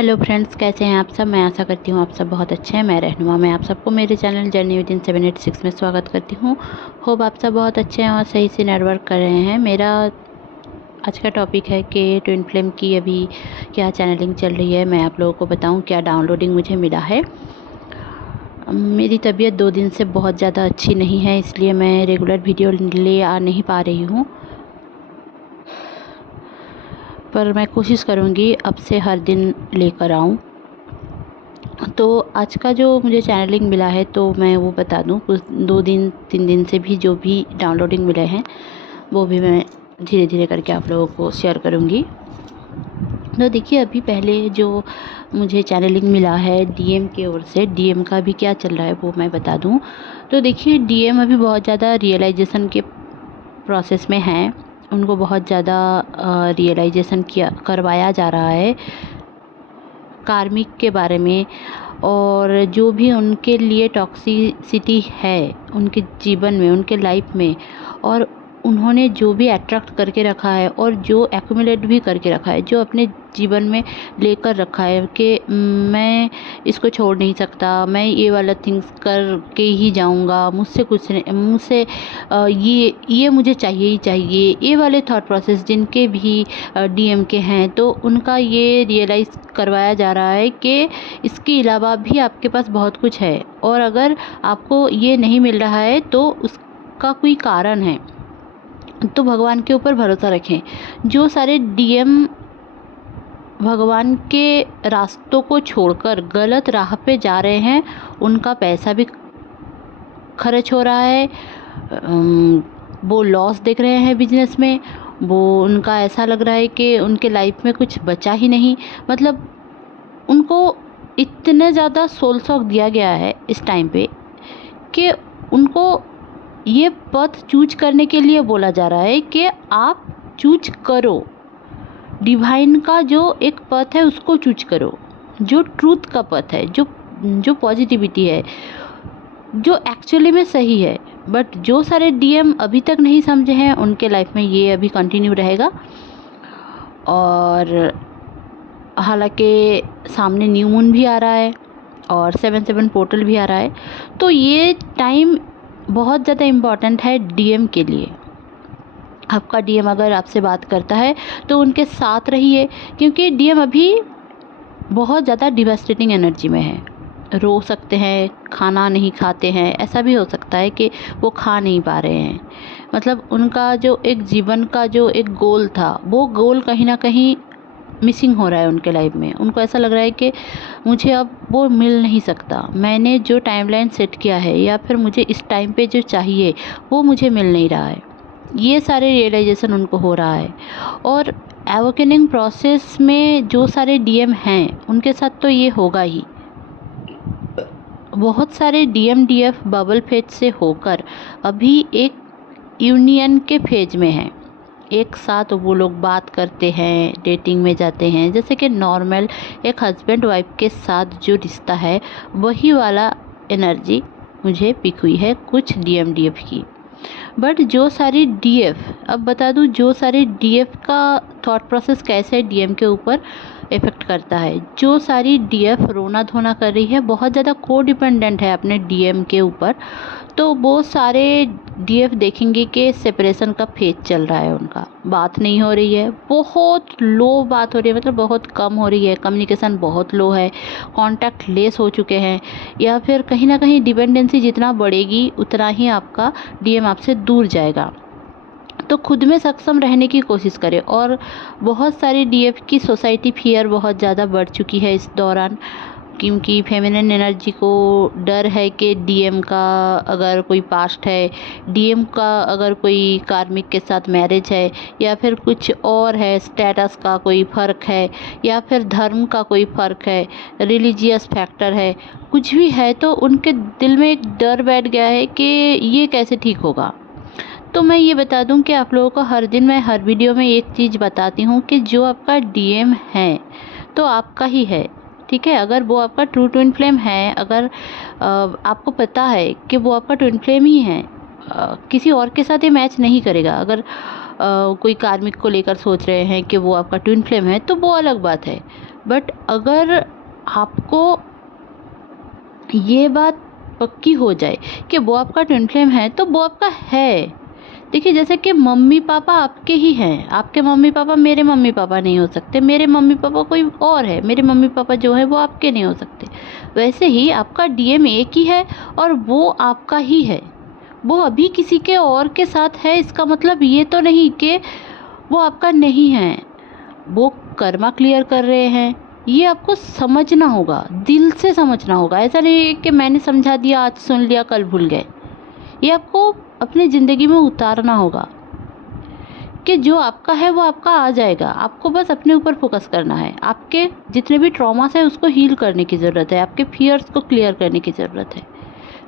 Hello friends, कैसे हैं आप सब। मैं आशा करती हूँ आप सब बहुत अच्छे हैं। मैं रहनुमा, मैं आप सबको मेरे चैनल जर्नी विद इन 786 में स्वागत करती हूँ। होप आप सब बहुत अच्छे हैं और सही से नेटवर्क कर रहे हैं। मेरा आज का टॉपिक है कि ट्विन फ्लेम की अभी क्या चैनलिंग चल रही है। मैं आप लोगों को बताऊँ क्या डाउनलोडिंग मुझे मिला है। मेरी तबीयत 2 दिन से बहुत ज़्यादा अच्छी नहीं है, इसलिए मैं रेगुलर वीडियो ले आ नहीं पा रही हूँ, पर मैं कोशिश करूँगी अब से हर दिन लेकर आऊँ। तो आज का जो मुझे चैनलिंग मिला है तो मैं वो बता दूँ। कुछ 2-3 दिन से भी जो भी डाउनलोडिंग मिले हैं वो भी मैं धीरे धीरे करके आप लोगों को शेयर करूँगी। तो देखिए, अभी पहले जो मुझे चैनलिंग मिला है डीएम की ओर से, डीएम का भी क्या चल रहा है वो मैं बता दूँ। तो देखिए, डीएम अभी बहुत ज़्यादा रियलाइजेशन के प्रोसेस में हैं। उनको बहुत ज़्यादा रियलाइजेशन करवाया जा रहा है कार्मिक के बारे में, और जो भी उनके लिए टॉक्सिसिटी है उनके जीवन में, उनके लाइफ में, और उन्होंने जो भी अट्रैक्ट करके रखा है और जो एक्यूमुलेट भी करके रखा है, जो अपने जीवन में लेकर रखा है कि मैं इसको छोड़ नहीं सकता, मैं ये वाला थिंग्स करके ही जाऊंगा, मुझसे कुछ नहीं, मुझसे ये मुझे चाहिए ही चाहिए, ये वाले थॉट प्रोसेस जिनके भी डीएम के हैं, तो उनका ये रियलाइज़ करवाया जा रहा है कि इसके अलावा भी आपके पास बहुत कुछ है, और अगर आपको ये नहीं मिल रहा है तो उसका कोई कारण है। तो भगवान के ऊपर भरोसा रखें। जो सारे डीएम भगवान के रास्तों को छोड़कर गलत राह पे जा रहे हैं, उनका पैसा भी खर्च हो रहा है, वो लॉस देख रहे हैं बिजनेस में, वो उनका ऐसा लग रहा है कि उनके लाइफ में कुछ बचा ही नहीं। मतलब उनको इतने ज़्यादा सोल शॉक दिया गया है इस टाइम पे कि उनको ये पथ चूज करने के लिए बोला जा रहा है कि आप चूज करो, डिवाइन का जो एक पथ है उसको चूज करो, जो ट्रूथ का पथ है, जो पॉजिटिविटी है, जो एक्चुअली में सही है। बट जो सारे डीएम अभी तक नहीं समझे हैं उनके लाइफ में ये अभी कंटिन्यू रहेगा। और हालांकि सामने न्यू मून भी आ रहा है और 7/7 पोर्टल भी आ रहा है, तो ये टाइम बहुत ज़्यादा इम्पॉर्टेंट है डीएम के लिए। आपका डीएम अगर आपसे बात करता है तो उनके साथ रहिए, क्योंकि डीएम अभी बहुत ज़्यादा डिवास्टेटिंग एनर्जी में है। रो सकते हैं, खाना नहीं खाते हैं, ऐसा भी हो सकता है कि वो खा नहीं पा रहे हैं। मतलब उनका जो एक जीवन का जो एक गोल था, वो गोल कहीं ना कहीं मिसिंग हो रहा है उनके लाइफ में। उनको ऐसा लग रहा है कि मुझे अब वो मिल नहीं सकता, मैंने जो टाइमलाइन सेट किया है या फिर मुझे इस टाइम पे जो चाहिए वो मुझे मिल नहीं रहा है। ये सारे रियलाइजेशन उनको हो रहा है। और एवोकेनिंग प्रोसेस में जो सारे डीएम हैं उनके साथ तो ये होगा ही। बहुत सारे डीएम डीएफ बबल फेज से होकर अभी एक यूनियन के फेज में हैं। एक साथ वो लोग बात करते हैं, डेटिंग में जाते हैं, जैसे कि नॉर्मल एक हस्बैंड वाइफ के साथ जो रिश्ता है वही वाला एनर्जी मुझे पिक हुई है कुछ डीएम डीएफ की। बट जो सारी डीएफ, अब बता दूं, जो सारी डीएफ का थॉट प्रोसेस कैसे डीएम के ऊपर इफ़ेक्ट करता है। जो सारी डीएफ रोना धोना कर रही है, बहुत ज़्यादा को डिपेंडेंट है अपने डीएम के ऊपर, तो वो सारे डीएफ देखेंगे कि सेपरेशन का फेज चल रहा है, उनका बात नहीं हो रही है, बहुत लो बात हो रही है, मतलब बहुत कम हो रही है, कम्युनिकेशन बहुत लो है, कांटेक्ट लेस हो चुके हैं, या फिर कहीं ना कहीं डिपेंडेंसी जितना बढ़ेगी उतना ही आपका डीएम आपसे दूर जाएगा। तो खुद में सक्षम रहने की कोशिश करें। और बहुत सारी डीएफ की सोसाइटी फियर बहुत ज़्यादा बढ़ चुकी है इस दौरान, क्योंकि फेमिनिन एनर्जी को डर है कि डीएम का अगर कोई पास्ट है, डीएम का अगर कोई कार्मिक के साथ मैरिज है, या फिर कुछ और है, स्टेटस का कोई फ़र्क है, या फिर धर्म का कोई फ़र्क है, रिलीजियस फैक्टर है, कुछ भी है, तो उनके दिल में एक डर बैठ गया है कि ये कैसे ठीक होगा। तो मैं ये बता दूं कि आप लोगों को हर दिन मैं हर वीडियो में एक चीज़ बताती हूँ कि जो आपका डीएम है तो आपका ही है, ठीक है। अगर वो आपका ट्रू ट्विन फ्लेम है, अगर आपको पता है कि वो आपका ट्विन फ्लेम ही है, किसी और के साथ ये मैच नहीं करेगा। अगर कोई कार्मिक को लेकर सोच रहे हैं कि वो आपका ट्विन फ्लेम है, तो वो अलग बात है। बट अगर आपको ये बात पक्की हो जाए कि वो आपका ट्विन फ्लेम है, तो वो आपका है। देखिए, जैसे कि मम्मी पापा आपके ही हैं, आपके मम्मी पापा मेरे मम्मी पापा नहीं हो सकते, मेरे मम्मी पापा कोई और है, मेरे मम्मी पापा जो है वो आपके नहीं हो सकते। वैसे ही आपका डीएनए एक ही है और वो आपका ही है। वो अभी किसी के और के साथ है, इसका मतलब ये तो नहीं कि वो आपका नहीं है। वो कर्मा क्लियर कर रहे हैं, ये आपको समझना होगा, दिल से समझना होगा। ऐसा नहीं है कि मैंने समझा दिया, आज सुन लिया, कल भूल गए। ये आपको अपनी ज़िंदगी में उतारना होगा कि जो आपका है वो आपका आ जाएगा। आपको बस अपने ऊपर फोकस करना है। आपके जितने भी ट्रॉमास है उसको हील करने की ज़रूरत है, आपके फियर्स को क्लियर करने की ज़रूरत है।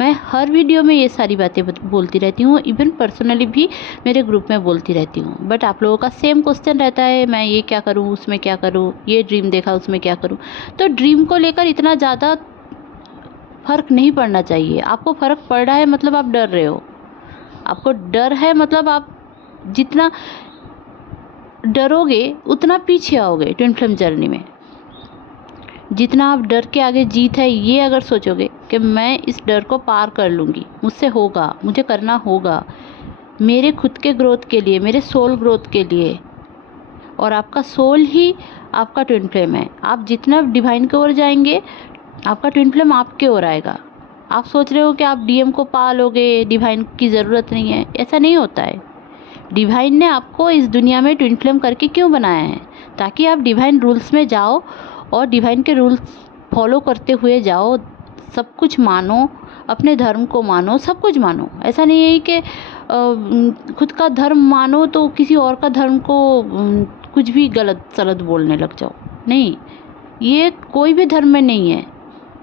मैं हर वीडियो में ये सारी बातें बोलती रहती हूँ, इवन पर्सनली भी मेरे ग्रुप में बोलती रहती हूँ। बट आप लोगों का सेम क्वेश्चन रहता है, मैं ये क्या करूँ, उसमें क्या करूँ, ये ड्रीम देखा उसमें क्या करूँ। तो ड्रीम को लेकर इतना ज़्यादा फ़र्क नहीं पड़ना चाहिए। आपको फ़र्क पड़ रहा है मतलब आप डर रहे हो, आपको डर है मतलब आप जितना डरोगे उतना पीछे आओगे ट्विन फ्लेम जर्नी में। जितना आप डर के आगे जीत है, ये अगर सोचोगे कि मैं इस डर को पार कर लूँगी, मुझसे होगा, मुझे करना होगा, मेरे खुद के ग्रोथ के लिए, मेरे सोल ग्रोथ के लिए। और आपका सोल ही आपका ट्विन फ्लेम है। आप जितना डिवाइन की ओर जाएंगे, आपका ट्विन फ्लेम आपके ओर आएगा। आप सोच रहे हो कि आप डीएम को पा लोगे, डिवाइन की ज़रूरत नहीं है, ऐसा नहीं होता है। डिवाइन ने आपको इस दुनिया में ट्विन फ्लेम करके क्यों बनाया है? ताकि आप डिवाइन रूल्स में जाओ और डिवाइन के रूल्स फॉलो करते हुए जाओ, सब कुछ मानो, अपने धर्म को मानो, सब कुछ मानो। ऐसा नहीं है कि खुद का धर्म मानो तो किसी और का धर्म को कुछ भी गलत सलत बोलने लग जाओ। नहीं, ये कोई भी धर्म में नहीं है।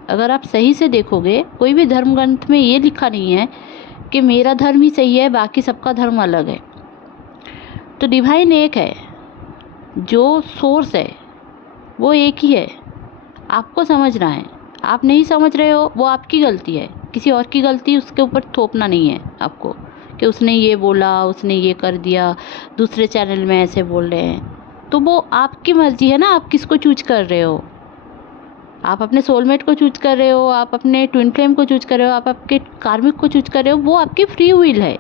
अगर आप सही से देखोगे, कोई भी धर्म ग्रंथ में ये लिखा नहीं है कि मेरा धर्म ही सही है, बाकी सबका धर्म अलग है। तो डिवाइन एक है, जो सोर्स है वो एक ही है। आपको समझना है। आप नहीं समझ रहे हो, वो आपकी गलती है। किसी और की गलती उसके ऊपर थोपना नहीं है आपको कि उसने ये बोला, उसने ये कर दिया, दूसरे चैनल में ऐसे बोल रहे हैं। तो वो आपकी मर्जी है ना, आप किसको चूज कर रहे हो। आप अपने सोलमेट को चूज कर रहे हो, आप अपने ट्विन फ्लेम को चूज कर रहे हो, आप आपके कार्मिक को चूज कर रहे हो, वो आपकी फ्री विल है।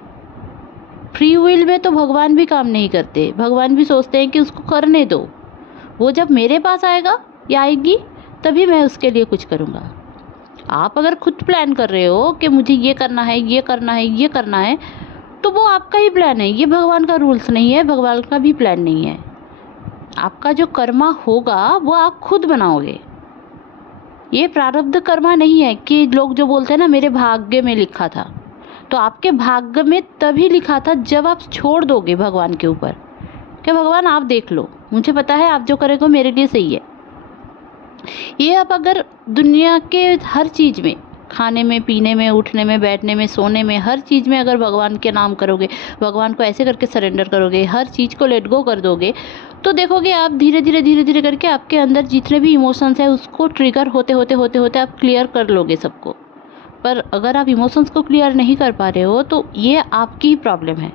फ्री विल में तो भगवान भी काम नहीं करते। भगवान भी सोचते हैं कि उसको करने दो, वो जब मेरे पास आएगा या आएगी तभी मैं उसके लिए कुछ करूँगा। आप अगर खुद प्लान कर रहे हो कि मुझे ये करना है, ये करना है, ये करना है, तो वो आपका ही प्लान है। ये भगवान का रूल्स नहीं है, भगवान का भी प्लान नहीं है। आपका जो कर्मा होगा वो आप खुद बनाओगे। ये प्रारब्ध कर्मा नहीं है कि लोग जो बोलते हैं ना मेरे भाग्य में लिखा था। तो आपके भाग्य में तभी लिखा था जब आप छोड़ दोगे भगवान के ऊपर कि भगवान आप देख लो, मुझे पता है आप जो करेंगे मेरे लिए सही है। ये आप अगर दुनिया के हर चीज़ में, खाने में, पीने में, उठने में, बैठने में, सोने में, हर चीज़ में अगर भगवान के नाम करोगे, भगवान को ऐसे करके सरेंडर करोगे, हर चीज़ को लेट गो कर दोगे, तो देखोगे आप धीरे धीरे करके आपके अंदर जितने भी इमोशंस हैं उसको ट्रिगर होते होते आप क्लियर कर लोगे सबको। पर अगर आप इमोशंस को क्लियर नहीं कर पा रहे हो तो ये आपकी ही प्रॉब्लम है।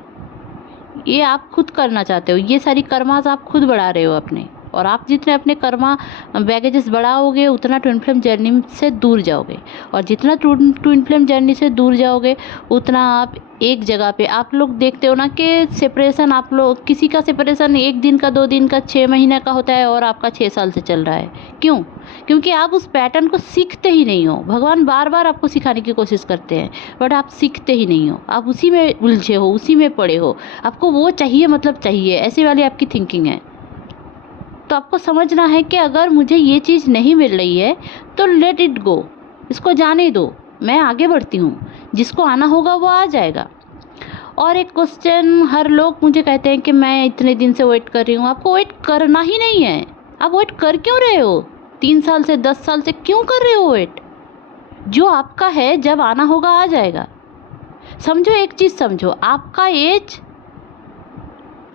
ये आप खुद करना चाहते हो, ये सारी कर्मास आप खुद बढ़ा रहे हो अपने। और आप जितने अपने कर्मा बैगेजेस बढ़ाओगे उतना ट्विन फ्लेम जर्नी से दूर जाओगे। और जितना ट्विन फ्लेम जर्नी से दूर जाओगे उतना आप एक जगह पे, आप लोग देखते हो ना कि सेपरेशन, आप लोग किसी का सेपरेशन 1 दिन का, 2 दिन का, 6 महीने का होता है और आपका 6 साल से चल रहा है। क्यों? क्योंकि आप उस पैटर्न को सीखते ही नहीं हो। भगवान बार बार आपको सिखाने की कोशिश करते हैं बट आप सीखते ही नहीं हो। आप उसी में उलझे हो, उसी में पड़े हो। आपको वो चाहिए मतलब चाहिए, ऐसी वाली आपकी थिंकिंग है। तो आपको समझना है कि अगर मुझे ये चीज़ नहीं मिल रही है तो लेट इट गो, इसको जाने दो, मैं आगे बढ़ती हूँ। जिसको आना होगा वो आ जाएगा। और एक क्वेश्चन, हर लोग मुझे कहते हैं कि मैं इतने दिन से वेट कर रही हूँ। आपको वेट करना ही नहीं है। आप वेट कर क्यों रहे हो? 3 साल से, 10 साल से क्यों कर रहे हो वेट? जो आपका है जब आना होगा आ जाएगा। समझो, एक चीज़ समझो, आपका एज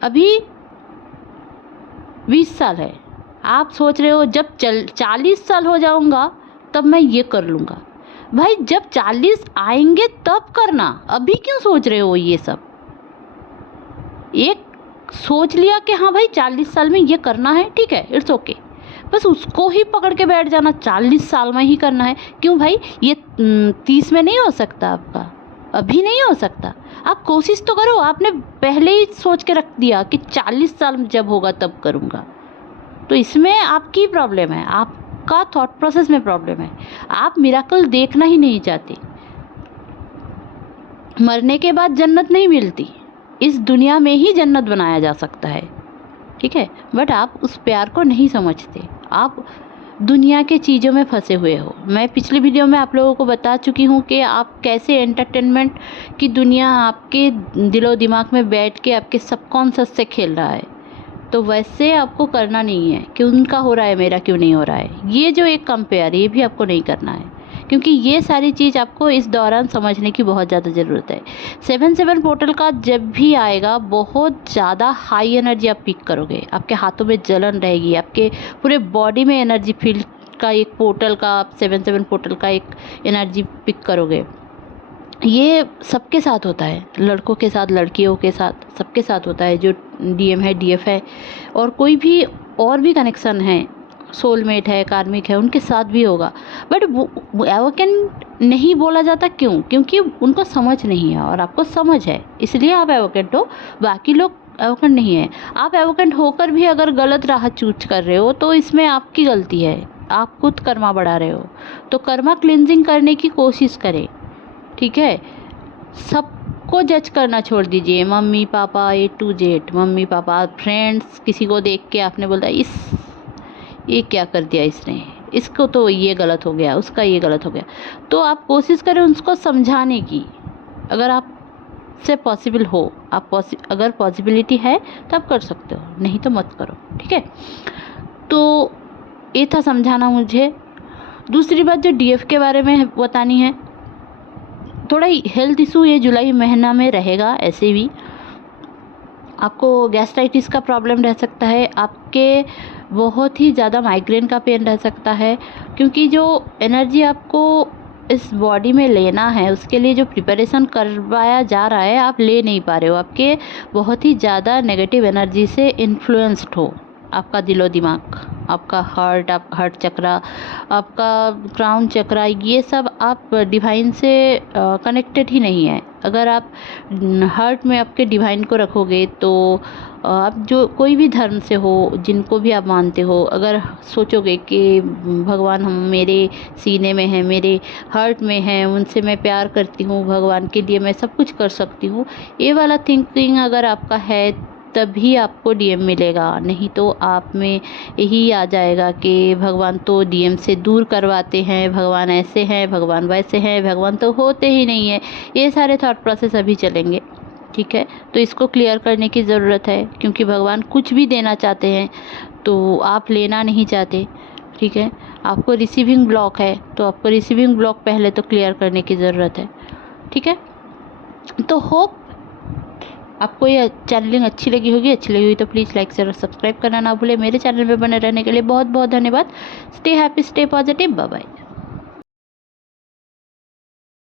अभी 20 साल है। आप सोच रहे हो जब 40 साल हो जाऊंगा तब मैं ये कर लूँगा। भाई जब 40 आएंगे तब करना, अभी क्यों सोच रहे हो ये सब? एक सोच लिया कि हाँ भाई 40 साल में ये करना है, ठीक है, इट्स ओके, बस उसको ही पकड़ के बैठ जाना, 40 साल में ही करना है। क्यों भाई, ये 30 में नहीं हो सकता आपका, अभी नहीं हो सकता। आप कोशिश तो करो, आपने पहले ही सोच के रख दिया कि 40 साल जब होगा तब करूँगा, तो इसमें आपकी प्रॉब्लम है, आपका थॉट प्रोसेस में प्रॉब्लम है। आप मिरेकल देखना ही नहीं चाहते। मरने के बाद जन्नत नहीं मिलती, इस दुनिया में ही जन्नत बनाया जा सकता है, ठीक है, बट आप उस प्यार को नहीं समझते, आप दुनिया के चीज़ों में फंसे हुए हो। मैं पिछले वीडियो में आप लोगों को बता चुकी हूँ कि आप कैसे एंटरटेनमेंट की दुनिया आपके दिलो दिमाग में बैठ के आपके सबकॉन्शियस से खेल रहा है, तो वैसे आपको करना नहीं है कि उनका हो रहा है मेरा क्यों नहीं हो रहा है। ये जो एक कंपेयर, ये भी आपको नहीं करना है, क्योंकि ये सारी चीज़ आपको इस दौरान समझने की बहुत ज़्यादा ज़रूरत है। 7/7 पोर्टल का जब भी आएगा, बहुत ज़्यादा हाई एनर्जी आप पिक करोगे, आपके हाथों में जलन रहेगी, आपके पूरे बॉडी में एनर्जी फील्ड का एक पोर्टल का, आप 7/7 पोर्टल का एक एनर्जी पिक करोगे। ये सबके साथ होता है, लड़कों के साथ, लड़कियों के साथ, सबके साथ होता है, जो डीएम है, डीएफ है, और कोई भी और भी कनेक्शन है, सोलमेट है, कार्मिक है, उनके साथ भी होगा। बट वो एवोकेंट नहीं बोला जाता, क्यों? क्योंकि उनको समझ नहीं है और आपको समझ है, इसलिए आप एवोकेंट हो, बाकी लोग एवोकेंट नहीं है। आप एवोकेंट होकर भी अगर गलत राह चूज कर रहे हो तो इसमें आपकी गलती है, आप खुद कर्मा बढ़ा रहे हो। तो कर्मा क्लिनजिंग करने की कोशिश करें, ठीक है। सबको जज करना छोड़ दीजिए, mummy papa A to Z, mummy papa, friends, किसी को देख के आपने बोला ये क्या कर दिया इसने, इसको तो ये गलत हो गया, उसका ये गलत हो गया। तो आप कोशिश करें उसको समझाने की, अगर आप से पॉसिबल हो, अगर पॉसिबिलिटी है तो आप कर सकते हो, नहीं तो मत करो, ठीक है। तो ये था समझाना मुझे। दूसरी बात जो डीएफ के बारे में बतानी है, थोड़ा हेल्थ इशू ये जुलाई महीना में रहेगा। ऐसे भी आपको गैस्ट्राइटिस का प्रॉब्लम रह सकता है, आपके बहुत ही ज़्यादा माइग्रेन का पेन रह सकता है, क्योंकि जो एनर्जी आपको इस बॉडी में लेना है, उसके लिए जो प्रिपरेशन करवाया जा रहा है, आप ले नहीं पा रहे हो। आपके बहुत ही ज़्यादा नेगेटिव एनर्जी से इन्फ्लुएंस्ड हो, आपका दिलो दिमाग, आपका हार्ट चक्रा, आपका क्राउन चक्रा, ये सब आप डिवाइन से कनेक्टेड ही नहीं है। अगर आप हार्ट में आपके डिवाइन को रखोगे तो आप जो कोई भी धर्म से हो, जिनको भी आप मानते हो, अगर सोचोगे कि भगवान हम मेरे सीने में है, मेरे हार्ट में है, उनसे मैं प्यार करती हूँ, भगवान के लिए मैं सब कुछ कर सकती हूँ, ये वाला थिंकिंग अगर आपका है तभी आपको डीएम मिलेगा। नहीं तो आप में यही आ जाएगा कि भगवान तो डीएम से दूर करवाते हैं, भगवान ऐसे हैं, भगवान वैसे हैं, भगवान तो होते ही नहीं है। ये सारे थॉट प्रोसेस अभी चलेंगे, ठीक है। तो इसको क्लियर करने की ज़रूरत है, क्योंकि भगवान कुछ भी देना चाहते हैं तो आप लेना नहीं चाहते, ठीक है। आपको रिसीविंग ब्लॉक है तो आपको रिसीविंग ब्लॉक पहले तो क्लियर करने की ज़रूरत है, ठीक है। तो होप आपको ये चैनलिंग अच्छी लगी होगी। अच्छी लगी हुई तो प्लीज़ लाइक शेयर और सब्सक्राइब करना ना भूले। मेरे चैनल में बने रहने के लिए बहुत बहुत धन्यवाद। Stay happy, stay positive, bye bye.